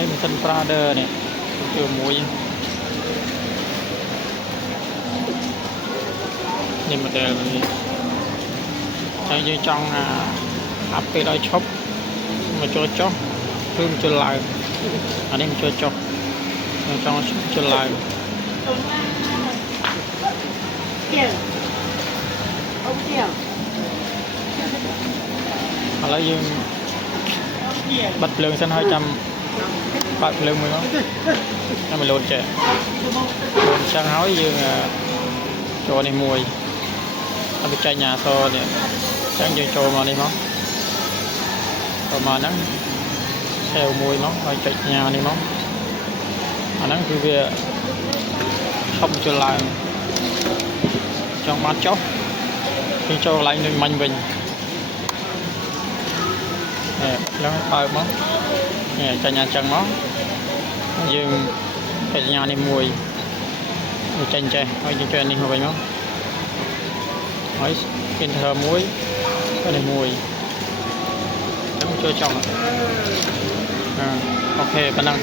នេះមិនសិន Prada នេះជាមួយនេះ model នេះតែយើងចង់អាប់ពេលឲ្យឈប់មកចូលចុះគឺមកចូលឡើងអានេះមកចូលចុះយើងចង់ចូលឡើងឥឡូវយើងបិទភ្លើងសិនហើយចាំបើកភ្លើងមួយមកចាំឲ្យលោតចេះលោតអញ្ចឹងហើយយើងចូលនេះមួយអត់បញ្ចេញអាសនេះអញ្ចឹងយើងចូលមកនេះមកប្រហែលហ្នឹងថែវមួយមកហើយចុចញ៉ានេះមកអាហ្នឹងគឺវាឈប់ចូលឡើងចង់បានចុះយើងចូលកន្លែងនឹងមាញ់វិញឡើងបើកមកនេះចាញ់អញ្ចឹងមកយើងបញ្ញានេះមួយចាញ់ចេះហើយយើងចូលនេះមកវិញមកហើយ enter មួយនេះមួយចាំចូលចង់អូខេប៉ុណ្ណឹង